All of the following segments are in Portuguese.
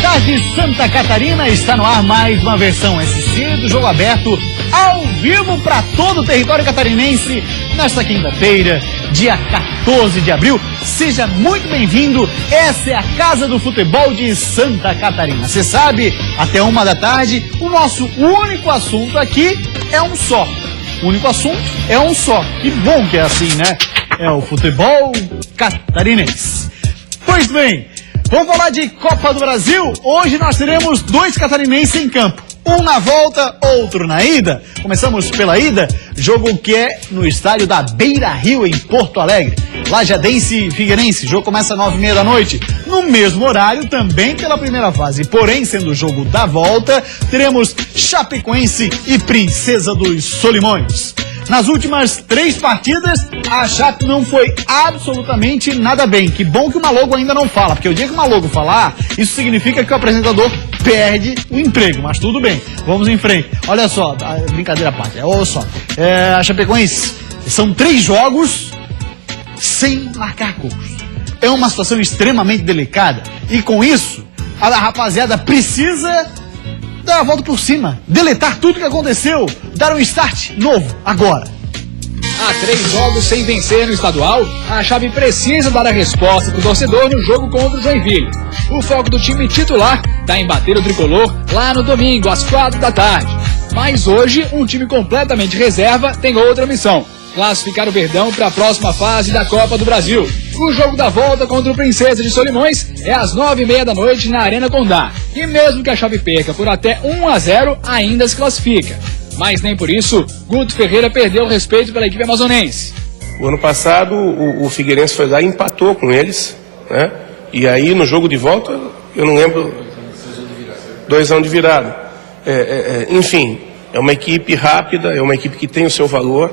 tarde, Santa Catarina, está no ar mais uma versão SC do Jogo Aberto, ao vivo para todo o território catarinense, nesta quinta-feira, dia 14 de abril. Seja muito bem-vindo, essa é a Casa do Futebol de Santa Catarina. Você sabe, até 1 da tarde, o nosso único assunto aqui é um só. O único assunto é um só. Que bom que é assim, né? É o futebol catarinense. Pois bem, vamos falar de Copa do Brasil. Hoje nós teremos dois catarinenses em campo. Um na volta, outro na ida. Começamos pela ida, jogo que é no estádio da Beira-Rio, em Porto Alegre. Lajadense e Figueirense, o jogo começa às 9h30 da noite. No mesmo horário, também pela primeira fase. Porém, sendo o jogo da volta, teremos Chapecoense e Princesa dos Solimões. Nas últimas 3 partidas, a Chape não foi absolutamente nada bem. Que bom que o Malogo ainda não fala, porque o dia que o Malogo falar, isso significa que o apresentador perde o emprego, mas tudo bem, vamos em frente. Olha só, brincadeira à parte, olha só, a Chapecoense, são 3 jogos sem marcar gols. É uma situação extremamente delicada, e com isso, a rapaziada precisa dar a volta por cima, deletar tudo que aconteceu, dar um start novo, agora. Há 3 jogos sem vencer no estadual, a Chape precisa dar a resposta para o torcedor no jogo contra o Joinville. O foco do time titular está em bater o tricolor lá no domingo, às 4 da tarde. Mas hoje, um time completamente reserva tem outra missão: classificar o Verdão para a próxima fase da Copa do Brasil. O jogo da volta contra o Princesa de Solimões é às 9h30 da noite na Arena Condá. E mesmo que a Chape perca por até 1-0, ainda se classifica. Mas nem por isso, Guto Ferreira perdeu o respeito pela equipe amazonense. O ano passado, o Figueirense foi lá e empatou com eles, né? E aí, no jogo de volta, eu não lembro... 2-1 de virada. Enfim, é uma equipe rápida, é uma equipe que tem o seu valor.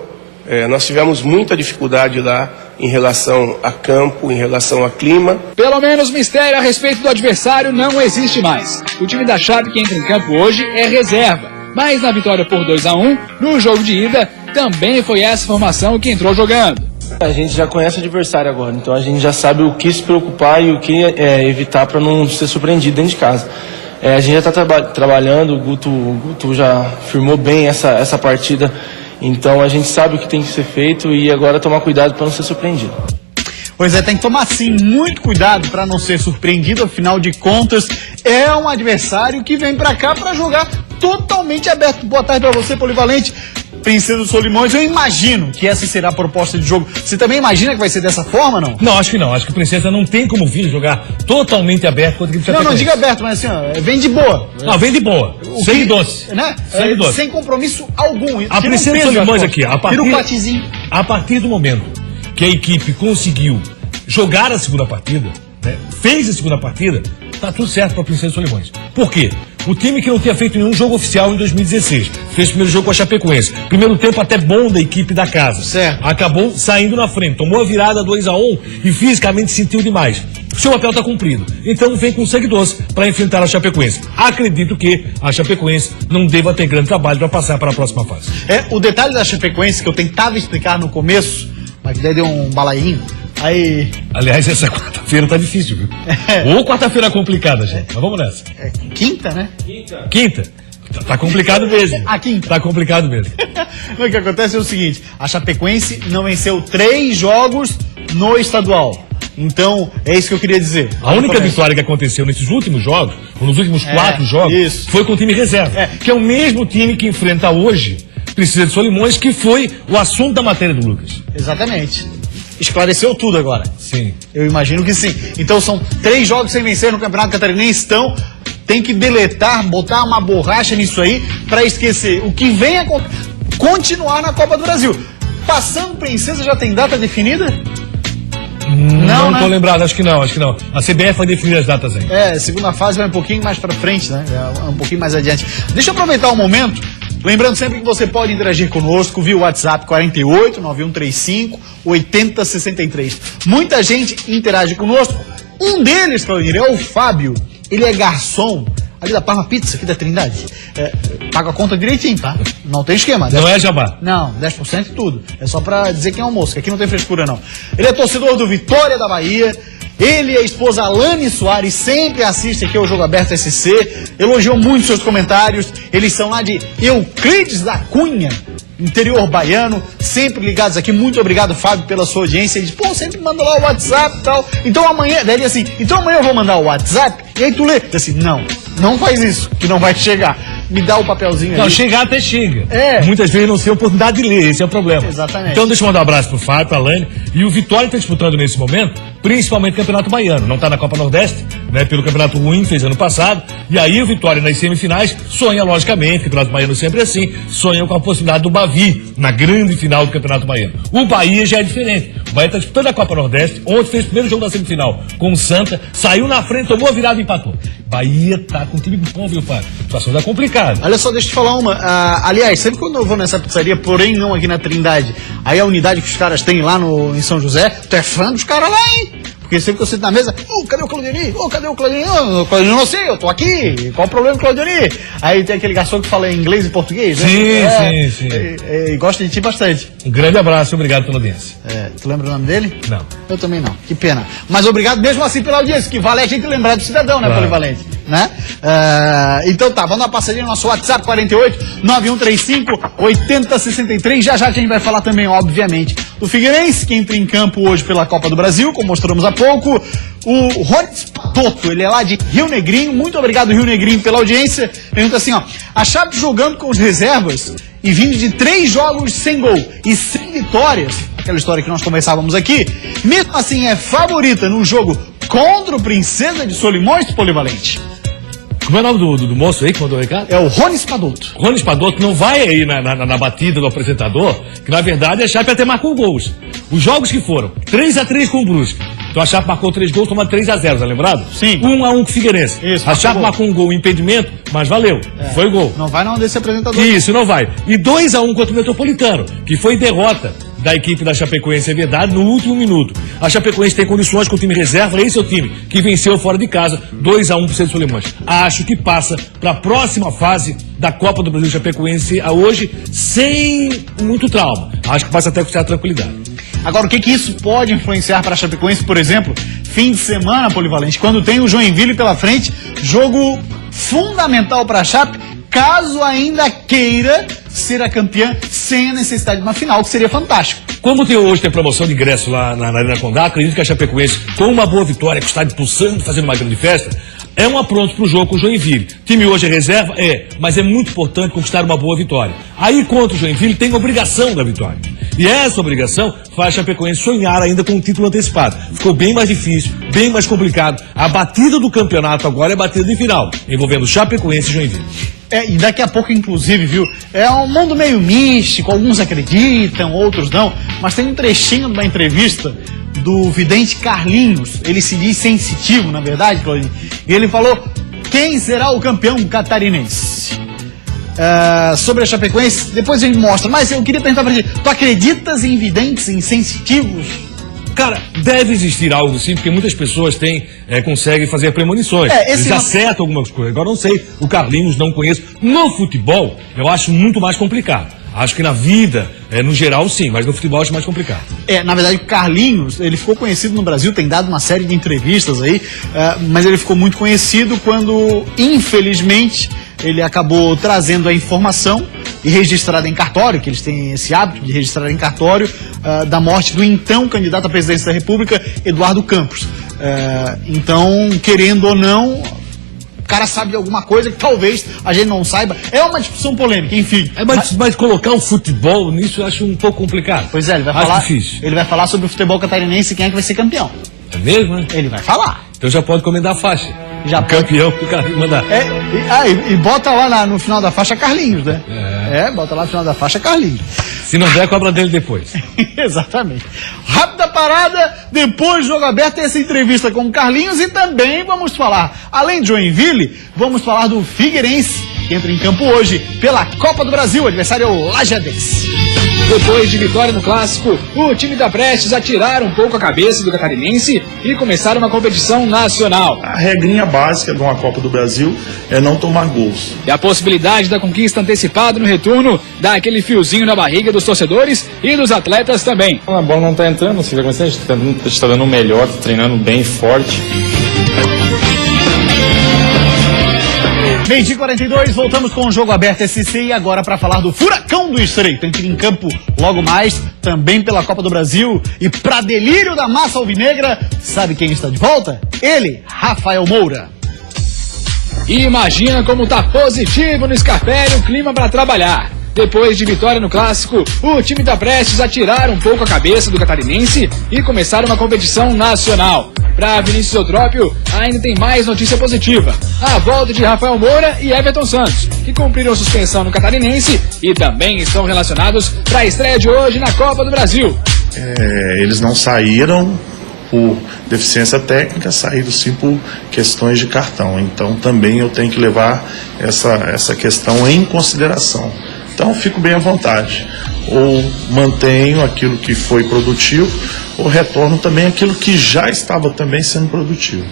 Nós tivemos muita dificuldade lá em relação a campo, em relação a clima. Pelo menos mistério a respeito do adversário não existe mais. O time da Chape que entra em campo hoje é reserva. Mas na vitória por 2-1, no jogo de ida, também foi essa formação que entrou jogando. A gente já conhece o adversário agora, então a gente já sabe o que se preocupar e o que evitar para não ser surpreendido dentro de casa. A gente já está trabalhando, o Guto já firmou bem essa partida, então a gente sabe o que tem que ser feito e agora tomar cuidado para não ser surpreendido. Pois é, tem que tomar sim muito cuidado para não ser surpreendido, afinal de contas é um adversário que vem para cá para jogar totalmente aberto. Boa tarde para você, Polivalente. Princesa dos Solimões, eu imagino que essa será a proposta de jogo. Você também imagina que vai ser dessa forma, não? Não, acho que não. Acho que o Princesa não tem como vir jogar totalmente aberto contra o equipe Chapecoense. Não diga aberto, mas assim, ó, vem de boa. Não, vem de boa. Sangue doce. Né? Sangue doce. Sem compromisso algum. A Princesa dos Solimões aqui, a partir do momento que a equipe conseguiu jogar a segunda partida, né, fez a segunda partida, tá tudo certo para a Princesa dos Solimões. Por quê? O time que não tinha feito nenhum jogo oficial em 2016, fez o primeiro jogo com a Chapecoense. Primeiro tempo até bom da equipe da casa. Certo. Acabou saindo na frente, tomou a virada 2-1 e fisicamente sentiu demais. Seu papel está cumprido. Então vem com sangue doce para enfrentar a Chapecoense. Acredito que a Chapecoense não deva ter grande trabalho para passar para a próxima fase. O detalhe da Chapecoense que eu tentava explicar no começo, mas daí deu um balainho. Aí... Aliás, essa quarta-feira tá difícil, viu? Ou quarta-feira complicada, gente. Mas vamos nessa. Quinta, né? Quinta. Tá complicado mesmo. A quinta. Tá complicado mesmo. O que acontece é o seguinte: a Chapecoense não venceu 3 jogos no estadual. Então, é isso que eu queria dizer. A única vitória que aconteceu nesses últimos jogos, ou nos últimos 4 jogos, foi com o time reserva. Que é o mesmo time que enfrenta hoje Princesa de Solimões, que foi o assunto da matéria do Lucas. Exatamente. Esclareceu tudo agora. Sim. Eu imagino que sim. Então são 3 jogos sem vencer no Campeonato Catarinense. Então tem que deletar, botar uma borracha nisso aí para esquecer o que vem a continuar na Copa do Brasil. Passando Princesa, já tem data definida? Não tô lembrado, acho que não. A CBF vai definir as datas aí. Segunda fase vai um pouquinho mais pra frente, né? Um pouquinho mais adiante. Deixa eu aproveitar o momento, lembrando sempre que você pode interagir conosco via WhatsApp 48 9135 8063. Muita gente interage conosco. Um deles, Claudir, é o Fábio. Ele é garçom ali da Parma Pizza, aqui da Trindade. Paga a conta direitinho, tá? Não tem esquema. 10%. Não é jabá? Não, 10% e tudo. É só pra dizer que é almoço, que aqui não tem frescura, não. Ele é torcedor do Vitória da Bahia, Ele e a esposa Alane Soares sempre assistem aqui ao Jogo Aberto SC, elogiam muito seus comentários. Eles são lá de Euclides da Cunha, interior baiano, sempre ligados aqui. Muito obrigado, Fábio, pela sua audiência. Ele diz, pô, sempre manda lá o WhatsApp e tal. Então amanhã, daí ele assim, então amanhã eu vou mandar o WhatsApp, e aí tu lê. Eu assim, não faz isso, que não vai chegar. Me dá o papelzinho aí. Não, chegar até chega. É. Muitas vezes não tem oportunidade de ler, esse é o problema. Exatamente. Então deixa eu mandar um abraço pro Fábio, pra Alane. E o Vitória está disputando nesse momento, principalmente o Campeonato Baiano. Não está na Copa Nordeste, né, pelo Campeonato ruim que fez ano passado. E aí o Vitória nas semifinais sonha, logicamente, o Campeonato Baiano sempre é assim, sonha com a possibilidade do Bavi na grande final do Campeonato Baiano. O Bahia já é diferente. O Bahia está disputando a Copa Nordeste, ontem fez o primeiro jogo da semifinal com o Santa, saiu na frente, tomou a virada e empatou. Bahia tá com um time bom, viu, Fábio? A situação tá complicada. Olha só, deixa eu te falar uma. Aliás, sempre quando eu vou nessa pizzaria, porém não aqui na Trindade, aí a unidade que os caras têm lá em São José, tu é fã dos caras lá, hein? Porque sempre que eu sento na mesa, cadê o Claudionir? Cadê o Claudionir? O Claudionir não sei, eu tô aqui. Qual o problema, Claudionir? Aí tem aquele garçom que fala inglês e português, né? Sim. E gosta de ti bastante. Um grande abraço e obrigado pela audiência. Tu lembra o nome dele? Não. Eu também não, que pena. Mas obrigado mesmo assim pela audiência, que vale a gente lembrar do cidadão, né, Claro. Polivalente? Né? Então tá, vamos dar uma passadinha no nosso WhatsApp 48-9135-8063. Já a gente vai falar também, obviamente, do Figueirense, que entra em campo hoje pela Copa do Brasil, como mostramos há pouco. O Rony Spatotto, ele é lá de Rio Negrinho. Muito obrigado, Rio Negrinho, pela audiência. Pergunta assim, a Chape jogando com os reservas e vindo de 3 jogos sem gol e sem vitórias, aquela história que nós conversávamos aqui, mesmo assim é favorita no jogo contra o Princesa de Solimões, Polivalente. Como é o nome do moço aí que mandou o recado? É o Rony Spatotto. Rony Spatotto não vai aí na batida do apresentador, que na verdade a Chape até marcou gols. Os jogos que foram 3-3 com o Brusque. Então a Chape marcou 3 gols, toma 3-0, tá lembrado? Sim. 1-1 com o Figueirense. Isso, a Chape marcou um gol, impedimento, mas valeu. Foi gol. Não vai não desse apresentador. Isso, não vai. E 2-1 contra o Metropolitano, que foi derrota da equipe da Chapecoense, é verdade, no último minuto. A Chapecoense tem condições com o time reserva, esse é o time que venceu fora de casa, 2-1 pro Centro Solimões. Acho que passa para a próxima fase da Copa do Brasil Chapecoense hoje, sem muito trauma. Acho que passa até com certa tranquilidade. Agora, o que isso pode influenciar para a Chapecoense, por exemplo, fim de semana, Polivalente, quando tem o Joinville pela frente, jogo fundamental para a Chape, caso ainda queira ser a campeã sem a necessidade de uma final, que seria fantástico. Como hoje tem promoção de ingresso lá na Arena Condá, acredito que a Chapecoense, com uma boa vitória, que está impulsando, fazendo uma grande festa, é um apronto para o jogo com o Joinville. O time hoje é reserva? Mas é muito importante conquistar uma boa vitória. Aí contra o Joinville tem a obrigação da vitória. E essa obrigação faz a Chapecoense sonhar ainda com um título antecipado. Ficou bem mais difícil, bem mais complicado. A batida do campeonato agora é batida de final, envolvendo Chapecoense e Joinville. E daqui a pouco, inclusive, viu, é um mundo meio místico, alguns acreditam, outros não, mas tem um trechinho de uma entrevista do vidente Carlinhos, ele se diz sensitivo, na verdade, Claudinho, e ele falou, quem será o campeão catarinense? Sobre a Chapecoense, depois a gente mostra, mas eu queria perguntar pra ti, tu acreditas em videntes, em sensitivos? Cara, deve existir algo assim, porque muitas pessoas conseguem fazer premonições. Eles acertam algumas coisas. Agora, não sei, o Carlinhos não conheço. No futebol, eu acho muito mais complicado. Acho que na vida, no geral, sim, mas no futebol eu acho mais complicado. Na verdade, o Carlinhos, ele ficou conhecido no Brasil, tem dado uma série de entrevistas aí, mas ele ficou muito conhecido quando, infelizmente, ele acabou trazendo a informação e registrada em cartório, que eles têm esse hábito de registrar em cartório, da morte do então candidato à presidência da República, Eduardo Campos. Então, querendo ou não, o cara sabe de alguma coisa que talvez a gente não saiba. É uma discussão polêmica, enfim. Mas colocar o futebol nisso eu acho um pouco complicado. Pois é, ele vai falar sobre o futebol catarinense e quem é que vai ser campeão. É mesmo, né? Ele vai falar. Então já pode encomendar a faixa. Já o campeão que o Carlinhos mandar. E bota lá no final da faixa Carlinhos, né? Bota lá no final da faixa Carlinhos. Se não der, cobra dele depois. Exatamente. Rápida parada, depois do Jogo Aberto, essa entrevista com o Carlinhos e também vamos falar, além de Joinville, vamos falar do Figueirense, que entra em campo hoje pela Copa do Brasil, adversário é o Lajadense. Depois de vitória no Clássico, o time da Prestes atiraram um pouco a cabeça do Catarinense e começaram uma competição nacional. A regrinha básica de uma Copa do Brasil é não tomar gols. E a possibilidade da conquista antecipada no retorno dá aquele fiozinho na barriga dos torcedores e dos atletas também. A bola não está entrando, assim, a gente está dando o melhor, treinando bem forte. 20h42, voltamos com o Jogo Aberto SC e agora para falar do Furacão do Estreito. Entra em campo logo mais, também pela Copa do Brasil. E para delírio da massa alvinegra, sabe quem está de volta? Ele, Rafael Moura. E imagina como tá positivo no Scarpelli o clima para trabalhar. Depois de vitória no Clássico, o time da Prestes atiraram um pouco a cabeça do Catarinense e começaram uma competição nacional. Para Vinícius Eutrópio, ainda tem mais notícia positiva. A volta de Rafael Moura e Everton Santos, que cumpriram suspensão no Catarinense e também estão relacionados para a estreia de hoje na Copa do Brasil. Eles não saíram por deficiência técnica, saíram sim por questões de cartão. Então também eu tenho que levar essa questão em consideração. Então fico bem à vontade. Ou mantenho aquilo que foi produtivo, ou retorno também aquilo que já estava também sendo produtivo.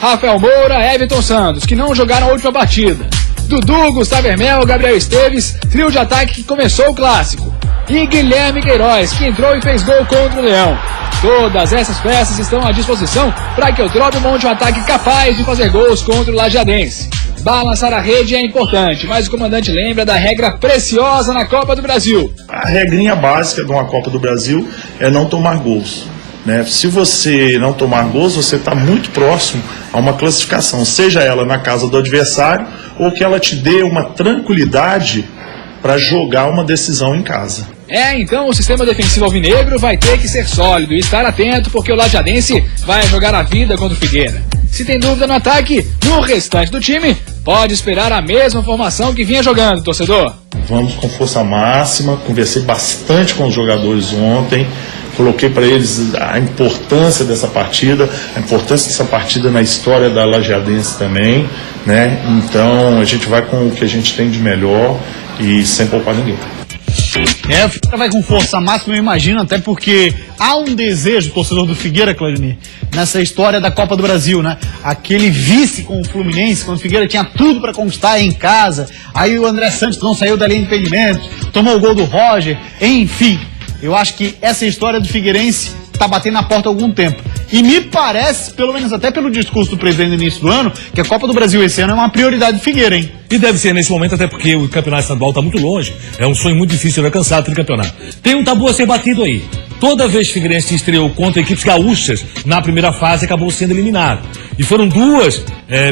Rafael Moura, Everton Santos, que não jogaram a última partida. Dudu, Gustavo Hermel, Gabriel Esteves, trio de ataque que começou o Clássico. E Guilherme Queiroz, que entrou e fez gol contra o Leão. Todas essas peças estão à disposição para que o Eutrópio monte um ataque capaz de fazer gols contra o Lajadense. Balançar a rede é importante, mas o comandante lembra da regra preciosa na Copa do Brasil. A regrinha básica de uma Copa do Brasil é não tomar gols, né? Se você não tomar gols, você está muito próximo a uma classificação, seja ela na casa do adversário ou que ela te dê uma tranquilidade para jogar uma decisão em casa. Então o sistema defensivo alvinegro vai ter que ser sólido e estar atento, porque o Lajadense vai jogar a vida contra o Figueira. Se tem dúvida no ataque, no restante do time, pode esperar a mesma formação que vinha jogando, torcedor. Vamos com força máxima, conversei bastante com os jogadores ontem, coloquei para eles a importância dessa partida, na história da Lajadense também, né? Então a gente vai com o que a gente tem de melhor e sem poupar ninguém. O Figueira vai com força máxima, eu imagino, até porque há um desejo, torcedor do Figueira, Claudinei, nessa história da Copa do Brasil, né? Aquele vice com o Fluminense, quando o Figueira tinha tudo para conquistar em casa, aí o André Santos não saiu da linha de impedimento, tomou o gol do Roger, enfim. Eu acho que essa história do Figueirense está batendo na porta há algum tempo. E me parece, pelo menos até pelo discurso do presidente no início do ano, que a Copa do Brasil esse ano é uma prioridade do Figueira, hein? E deve ser nesse momento, até porque o campeonato estadual está muito longe. É um sonho muito difícil de alcançar o tricampeonato. Tem um tabu a ser batido aí. Toda vez que o Figueirense se estreou contra equipes gaúchas na primeira fase, acabou sendo eliminado. E foram duas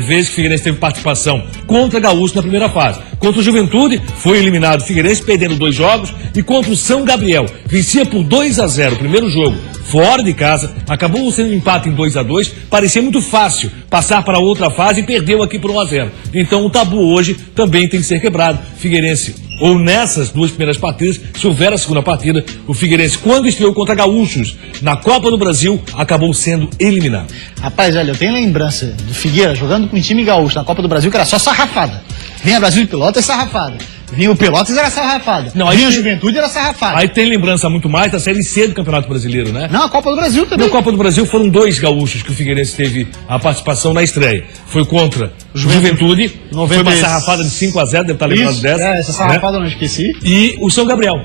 vezes que o Figueirense teve participação contra gaúcho na primeira fase. Contra o Juventude, foi eliminado o Figueirense, perdendo 2 jogos. E contra o São Gabriel, vencia por 2-0 o primeiro jogo, fora de casa, acabou sendo um empate em 2-2, parecia muito fácil passar para outra fase e perdeu aqui por 1-0. Então o tabu hoje também tem que ser quebrado. Figueirense, ou nessas 2 primeiras partidas, se houver a segunda partida, o Figueirense, quando estreou contra gaúchos na Copa do Brasil, acabou sendo eliminado. Rapaz, olha, eu tenho lembrança do Figueira jogando com um time gaúcho na Copa do Brasil, que era só sarrafada. Vinha Brasil de Pelotas, sarrafada. Vinha o Pelotas, era sarrafada. Não, vinha a Juventude, era sarrafada. Aí tem lembrança muito mais da Série C do Campeonato Brasileiro, né? Não, a Copa do Brasil também. Na Copa do Brasil foram 2 gaúchos que o Figueirense teve a participação na estreia. Foi contra o Juventude, foi uma sarrafada de 5-0, deve estar lembrado dessa. Essa sarrafada eu não esqueci. E o São Gabriel.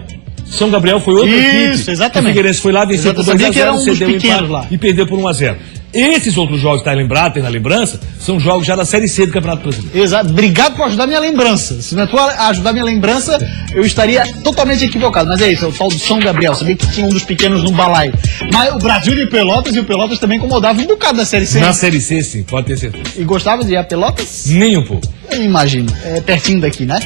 São Gabriel foi outra equipe. Exatamente. O Figueirense foi lá, venceu por 2-0, cedeu o empate lá e perdeu por 1-0. Esses outros jogos que está lembrado, tem na lembrança, são jogos já da Série C do Campeonato Brasileiro. Exato. Obrigado por ajudar minha lembrança. Se não é tu ajudar minha lembrança, eu estaria totalmente equivocado. Mas é isso, é o tal do São Gabriel. Sabia que tinha um dos pequenos no balaio. Mas o Brasil de Pelotas, e o Pelotas também incomodava um bocado da Série C. Na Série C, sim, pode ter certeza. E gostava de ir a Pelotas? Nem um pouco. Eu imagino. É pertinho daqui, né?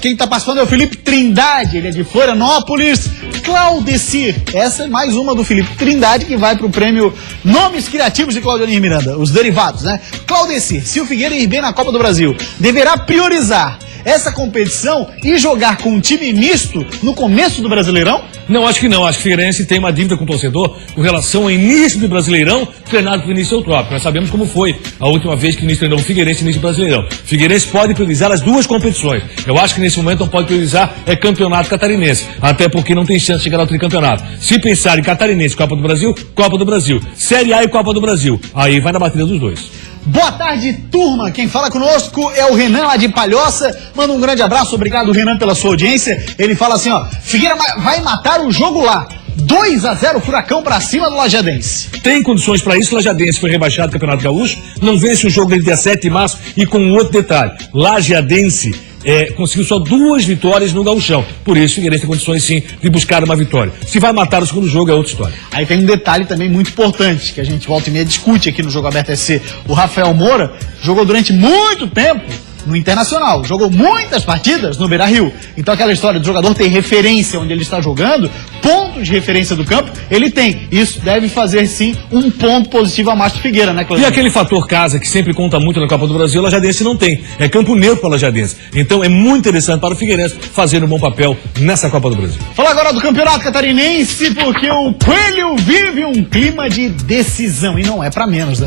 Quem está participando é o Felipe Trindade. Ele é de Florianópolis. Claudecir. Essa é mais uma do Felipe Trindade, que vai para o prêmio Nomes Criativos de Claudionir Miranda. Os derivados, né? Claudecir. Se o Figueira ir bem na Copa do Brasil, deverá priorizar essa competição e jogar com um time misto no começo do Brasileirão? Não, acho que não. Acho que o Figueirense tem uma dívida com o torcedor com relação ao início do Brasileirão, treinado pelo Vinícius Eutrópio. Nós sabemos como foi a última vez que o Vinícius treinou o Figueirense no início do Brasileirão. O Figueirense pode priorizar as duas competições. Eu acho que nesse momento não pode priorizar campeonato catarinense, até porque não tem chance de chegar ao tricampeonato. Se pensar em catarinense, Copa do Brasil, Série A e Copa do Brasil, aí vai na batida dos dois. Boa tarde, turma. Quem fala conosco é o Renan lá de Palhoça. Manda um grande abraço. Obrigado, Renan, pela sua audiência. Ele fala assim, ó, Figueira vai matar o jogo lá. 2-0 Furacão pra cima do Lajadense. Tem condições para isso. Lajadense foi rebaixado do Campeonato Gaúcho, não vence o jogo desde dia 7 de março. E com um outro detalhe, Lajadense conseguiu só 2 vitórias no Gauchão. Por isso, o Figueirense tem condições sim de buscar uma vitória. Se vai matar o segundo jogo é outra história. Aí tem um detalhe também muito importante, que a gente volta e meia discute aqui no Jogo Aberto SC. O Rafael Moura jogou durante muito tempo no Internacional, jogou muitas partidas no Beira-Rio. Então aquela história do jogador ter referência onde ele está jogando, pontos de referência do campo, ele tem. Isso deve fazer sim um ponto positivo a mais do Figueira, né, Cláudio? E aquele fator casa que sempre conta muito na Copa do Brasil, o Lajadense não tem. É campo neutro para o Lajadense. Então é muito interessante para o Figueirense fazer um bom papel nessa Copa do Brasil. Fala agora do Campeonato Catarinense, porque o Coelho vive um clima de decisão, e não é para menos, né?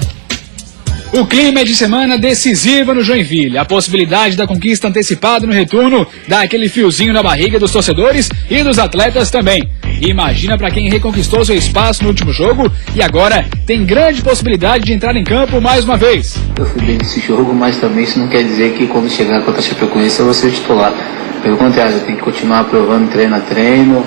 O clima é de semana decisiva no Joinville. A possibilidade da conquista antecipada no retorno dá aquele fiozinho na barriga dos torcedores e dos atletas também. E imagina para quem reconquistou seu espaço no último jogo e agora tem grande possibilidade de entrar em campo mais uma vez. Eu fui bem nesse jogo, mas também isso não quer dizer que quando chegar contra a Chapecoense eu vou ser titular. Pelo contrário, eu tenho que continuar provando treino a treino.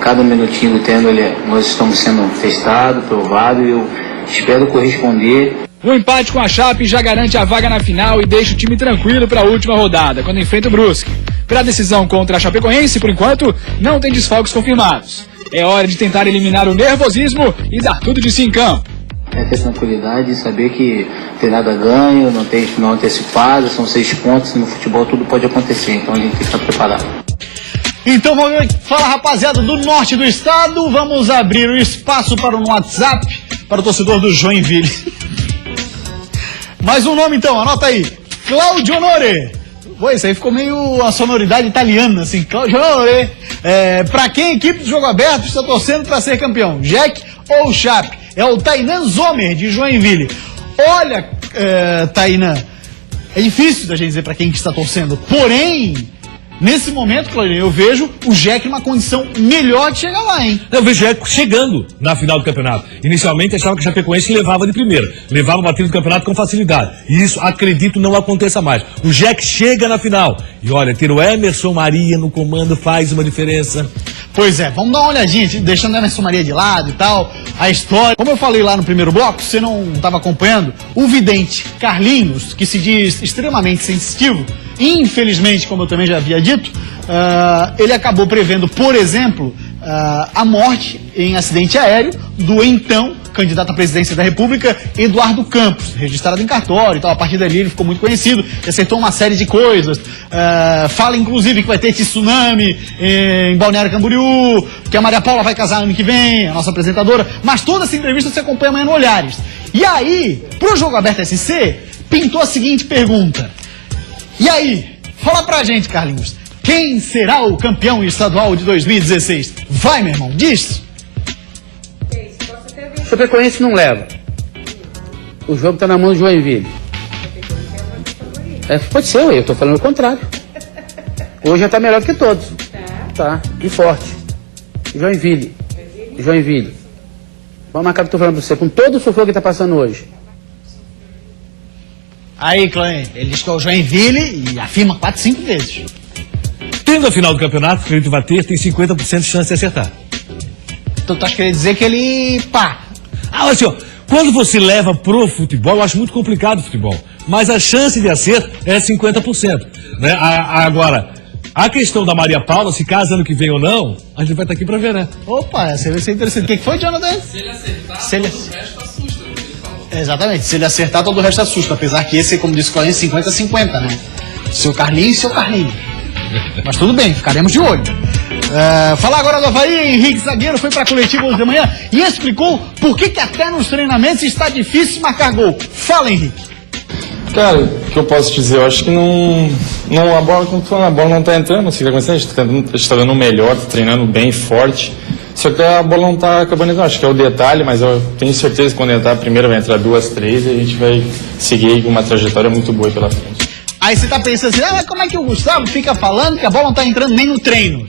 Cada minutinho do treino nós estamos sendo testados, provados e eu espero corresponder. O empate com a Chape já garante a vaga na final e deixa o time tranquilo para a última rodada, quando enfrenta o Brusque. Para a decisão contra a Chapecoense, por enquanto, não tem desfalques confirmados. É hora de tentar eliminar o nervosismo e dar tudo de si em campo. É ter tranquilidade e saber que tem nada ganho, não tem final antecipado, são 6 pontos e no futebol tudo pode acontecer, então a gente tem que estar preparado. Então, fala rapaziada do norte do estado, vamos abrir o espaço para o WhatsApp, para o torcedor do Joinville. Mais um nome então, anota aí. Claudio Honore. Pô, isso aí ficou meio a sonoridade italiana, assim. Claudio Honore. Pra quem a equipe do Jogo Aberto está torcendo para ser campeão? Jack ou Chape? É o Tainan Zomer, de Joinville. Olha, Tainan, é difícil da gente dizer para quem que está torcendo. Porém, nesse momento, Claudinho, eu vejo o Jack numa condição melhor de chegar lá, hein? Eu vejo o Jack chegando na final do campeonato. Inicialmente achava que o Chapecoense levava de primeira. Levava a batida do campeonato com facilidade. E isso, acredito, não aconteça mais. O Jack chega na final. E olha, ter o Emerson Maria no comando faz uma diferença. Pois é, vamos dar uma olhadinha, deixando a Emerson Maria de lado e tal, a história. Como eu falei lá no primeiro bloco, você não estava acompanhando, o vidente Carlinhos, que se diz extremamente sensitivo, infelizmente, como eu também já havia dito, ele acabou prevendo, por exemplo, a morte em acidente aéreo do então candidato à presidência da República, Eduardo Campos, registrado em cartório e tal. A partir dali ele ficou muito conhecido, acertou uma série de coisas. Fala inclusive que vai ter tsunami em Balneário Camboriú, que a Maria Paula vai casar ano que vem, a nossa apresentadora. Mas toda essa entrevista você acompanha amanhã no Olhares. E aí, pro Jogo Aberto SC, pintou a seguinte pergunta. E aí, fala pra gente, Carlinhos, quem será o campeão estadual de 2016? Vai, meu irmão, diz! O Chapecoense não leva. O jogo está na mão do Joinville. Pode ser, eu estou falando o contrário. Hoje já está melhor que todos. Tá, e forte. Joinville. Vamos marcar o que eu estou falando para você, com todo o sufoco que está passando hoje. Aí, Clã, ele diz que é o Joinville e afirma 4, 5 vezes. Tendo a final do campeonato, que ele vai ter, tem 50% de chance de acertar. Então tu acha que ele dizer que ele, pá... Olha assim, ó, quando você leva pro futebol, eu acho muito complicado o futebol. Mas a chance de acerto é 50%. Né? Agora, a questão da Maria Paula, se casa ano que vem ou não, a gente vai estar aqui pra ver, né? Opa, essa vai ser interessante. O que foi, Jonathan? Se ele acertar, todo o resto assusta, o que ele falou. Exatamente, se ele acertar, todo o resto assusta. Apesar que esse, como disse o Clarinho, 50-50, né? Seu Carlinhos e seu Carlinhos. Mas tudo bem, ficaremos de olho. Falar agora do Avaí, Henrique Zagueiro foi para a coletiva hoje de manhã e explicou por que até nos treinamentos está difícil marcar gol. Fala, Henrique. Cara, o que eu posso dizer? Eu acho que a bola não tá entrando, não sei o que está acontecendo. A gente está dando o melhor, tá treinando bem, forte. Só que a bola não tá acabando entrando. Acho que é o detalhe, mas eu tenho certeza que quando entrar a primeira vai entrar 2, 3 e a gente vai seguir uma trajetória muito boa pela frente. Aí você tá pensando assim, mas como é que o Gustavo fica falando que a bola não tá entrando nem no treino?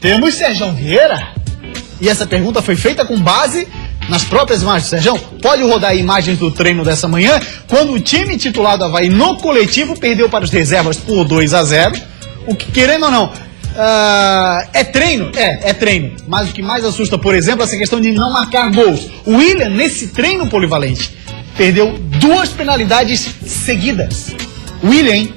Temos Sérgio Vieira. E essa pergunta foi feita com base nas próprias imagens. Sérgio, pode rodar imagens do treino dessa manhã, quando o time titular do Avaí no coletivo perdeu para os reservas por 2-0. O que, querendo ou não, é treino? É treino. Mas o que mais assusta, por exemplo, é essa questão de não marcar gols. O William, nesse treino polivalente, perdeu 2 penalidades seguidas. William, hein?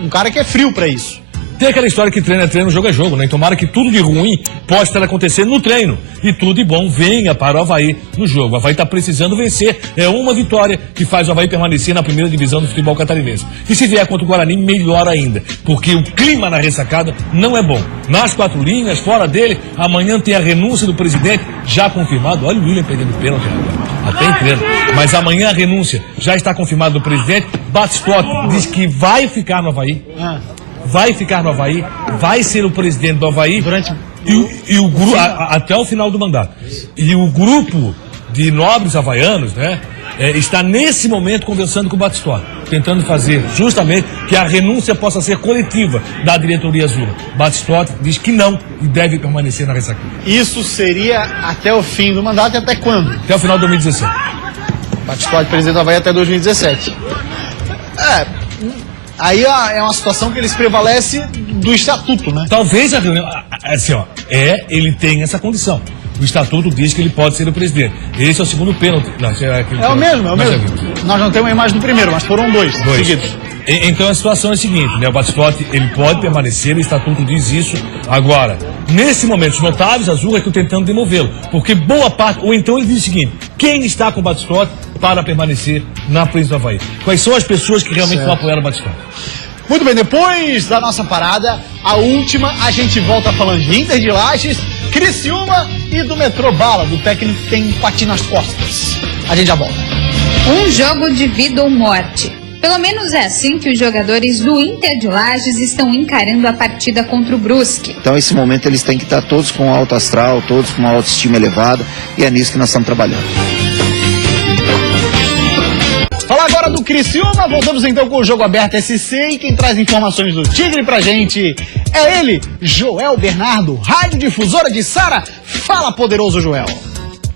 Um cara que é frio pra isso. Tem aquela história que treino é treino, jogo é jogo, né? E tomara que tudo de ruim possa estar acontecendo no treino. E tudo de bom venha para o Avaí no jogo. O Avaí está precisando vencer. É uma vitória que faz o Avaí permanecer na primeira divisão do futebol catarinense. E se vier contra o Guarani, melhor ainda. Porque o clima na ressacada não é bom. Nas 4 linhas, fora dele, amanhã tem a renúncia do presidente, já confirmado. Olha o William perdendo pênalti agora. Até entendo. Mas amanhã a renúncia já está confirmada do presidente. Batistotti diz que vai ficar no Avaí. Vai ficar no Avaí, vai ser o presidente do Avaí e o grupo até o final do mandato. E o grupo de nobres havaianos, né, está nesse momento conversando com o Batistotti, tentando fazer justamente que a renúncia possa ser coletiva da diretoria azul. Batistotti diz que não e deve permanecer na ressacada. Isso seria até o fim do mandato e até quando? Até o final de 2017. Batistotti, presidente do Avaí até 2017. Aí é uma situação que eles prevalecem do estatuto, né? Talvez a reunião, assim, ó, ele tem essa condição. O estatuto diz que ele pode ser o presidente. Esse é o segundo pênalti. Não, é o mesmo. Nós não temos a imagem do primeiro, mas foram dois. Seguidos. Então a situação é a seguinte, né? O Batistotti, ele pode permanecer, o estatuto diz isso. Agora, nesse momento, os notáveis azul estão tentando demovê-lo. Porque boa parte, ou então ele diz o seguinte, quem está com o Batistotti para permanecer na presidência do Avaí? Quais são as pessoas que realmente vão apoiar o Batistotti? Muito bem, depois da nossa parada, a última, a gente volta falando de Inter de Lages, Criciúma e do Metrô Bala, do técnico que tem patinho nas costas. A gente já volta. Um jogo de vida ou morte. Pelo menos é assim que os jogadores do Inter de Lages estão encarando a partida contra o Brusque. Então, nesse momento, eles têm que estar todos com alto astral, todos com uma autoestima elevada, e é nisso que nós estamos trabalhando. Falar agora do Criciúma, voltamos então com o Jogo Aberto SC, e quem traz informações do Tigre pra gente é ele, Joel Bernardo, radiodifusora de Sara. Fala, poderoso Joel.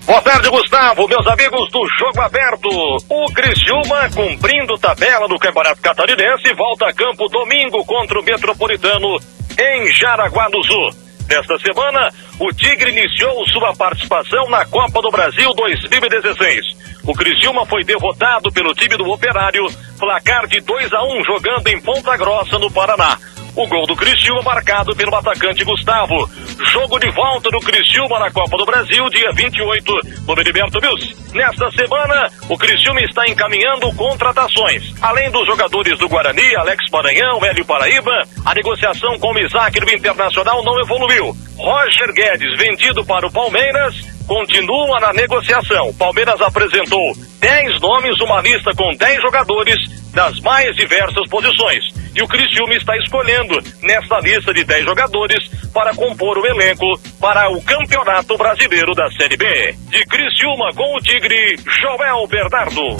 Boa tarde, Gustavo, meus amigos do Jogo Aberto. O Criciúma, cumprindo tabela do Campeonato Catarinense, volta a campo domingo contra o Metropolitano em Jaraguá do Sul. Nesta semana, o Tigre iniciou sua participação na Copa do Brasil 2016. O Criciúma foi derrotado pelo time do Operário, placar de 2-1, jogando em Ponta Grossa, no Paraná. O gol do Criciúma marcado pelo atacante Gustavo. Jogo de volta do Criciúma na Copa do Brasil, dia 28, no Heriberto Wilson. Nesta semana, o Criciúma está encaminhando contratações. Além dos jogadores do Guarani, Alex Maranhão, Hélio Paraíba, a negociação com o Isaac do Internacional não evoluiu. Roger Guedes, vendido para o Palmeiras, continua na negociação. O Palmeiras apresentou 10 nomes, uma lista com 10 jogadores das mais diversas posições. E o Criciúma está escolhendo nesta lista de 10 jogadores para compor o elenco para o Campeonato Brasileiro da Série B. De Criciúma com o Tigre, Joel Bernardo.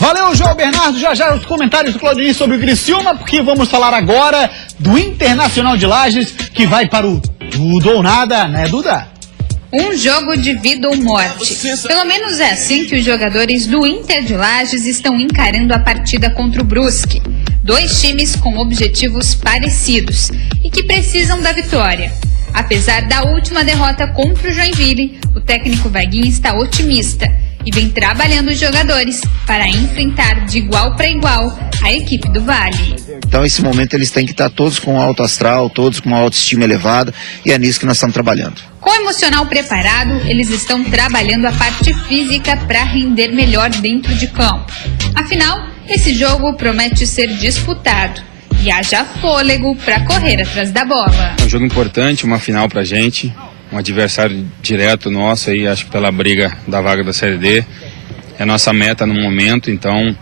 Valeu, Joel Bernardo. Já os comentários do Claudinho sobre o Criciúma, porque vamos falar agora do Internacional de Lages, que vai para o tudo ou nada, né, Duda? Um jogo de vida ou morte. Pelo menos é assim que os jogadores do Inter de Lages estão encarando a partida contra o Brusque. 2 times com objetivos parecidos e que precisam da vitória. Apesar da última derrota contra o Joinville, o técnico Vaguinho está otimista e vem trabalhando os jogadores para enfrentar de igual para igual a equipe do Vale. Então, nesse momento, eles têm que estar todos com alto astral, todos com uma autoestima elevada, e é nisso que nós estamos trabalhando. Com o emocional preparado, eles estão trabalhando a parte física para render melhor dentro de campo. Afinal, esse jogo promete ser disputado e haja fôlego para correr atrás da bola. É um jogo importante, uma final pra gente, um adversário direto nosso aí, acho que pela briga da vaga da Série D. É a nossa meta no momento, então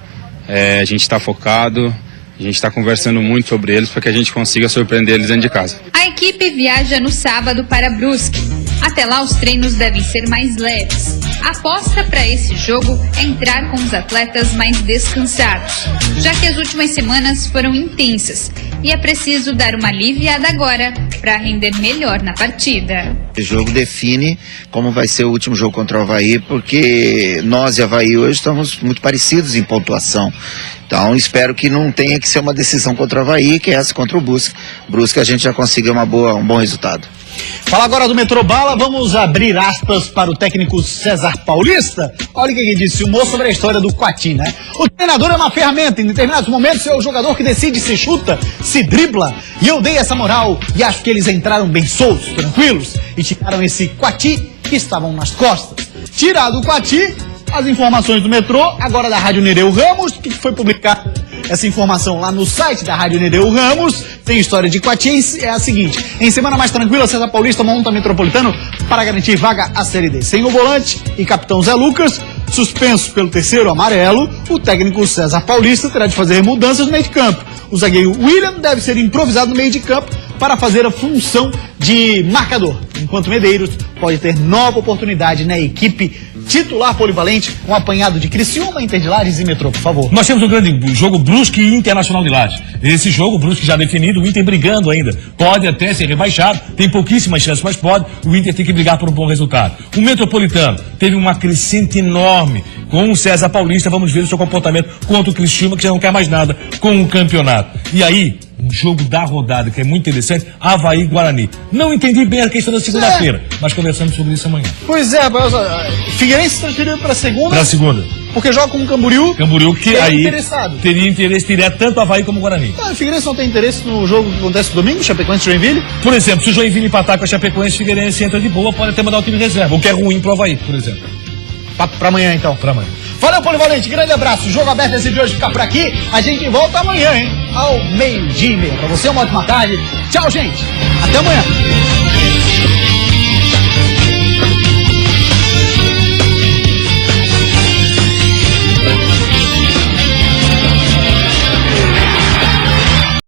a gente está focado, a gente está conversando muito sobre eles para que a gente consiga surpreender eles dentro de casa. A equipe viaja no sábado para Brusque. Até lá, os treinos devem ser mais leves. A aposta para esse jogo é entrar com os atletas mais descansados, já que as últimas semanas foram intensas e é preciso dar uma aliviada agora para render melhor na partida. O jogo define como vai ser o último jogo contra o Avaí, porque nós e Avaí hoje estamos muito parecidos em pontuação. Então espero que não tenha que ser uma decisão contra o Avaí, que é essa contra o Brusque. Brusque a gente já consiga um bom resultado. Fala agora do Metrobala, vamos abrir aspas para o técnico César Paulista. Olha o que ele disse, o moço sobre a história do Coati, né? O treinador é uma ferramenta, em determinados momentos é o jogador que decide, se chuta, se dribla. E eu dei essa moral e acho que eles entraram bem soltos, tranquilos, e tiraram esse Coati que estavam nas costas. Tirado o Coati, as informações do metrô, agora da Rádio Nereu Ramos, que foi publicada essa informação lá no site da Rádio Nereu Ramos. Tem história de Coati, é a seguinte: em semana mais tranquila, César Paulista monta Metropolitano para garantir vaga à Série D. Sem o volante e capitão Zé Lucas, suspenso pelo terceiro amarelo, o técnico César Paulista terá de fazer mudanças no meio de campo. O zagueiro William deve ser improvisado no meio de campo para fazer a função de marcador, enquanto Medeiros pode ter nova oportunidade na equipe titular polivalente, um apanhado de Criciúma, Inter de Lages e Metrô, por favor. Nós temos um grande jogo Brusque e Internacional de Lages. Esse jogo, o Brusque já definido, o Inter brigando ainda. Pode até ser rebaixado, tem pouquíssimas chances, mas pode. O Inter tem que brigar por um bom resultado. O Metropolitano teve uma crescente enorme com o César Paulista. Vamos ver o seu comportamento contra o Criciúma, que já não quer mais nada com o campeonato. E aí, um jogo da rodada, que é muito interessante, Avaí e Guarani. Não entendi bem a questão da segunda-feira, mas conversamos sobre isso amanhã. Pois é, Figueirense transferido para segunda. Para segunda. Porque joga com o Camboriú. Camboriú que aí interessado. Teria interesse, teria tanto Avaí como Guarani. O Figueirense não tem interesse no jogo que acontece domingo, Chapecoense e Joinville? Por exemplo, se o Joinville empatar com a Chapecoense, Figueirense entra de boa, pode até mandar o time de reserva, o que é ruim pro Avaí, por exemplo. Pra amanhã, então. Pra amanhã. Valeu, Polivalente, grande abraço. O Jogo Aberto esse de hoje fica por aqui. A gente volta amanhã, hein? Ao 12:30. Pra você, uma ótima tarde. Tchau, gente. Até amanhã.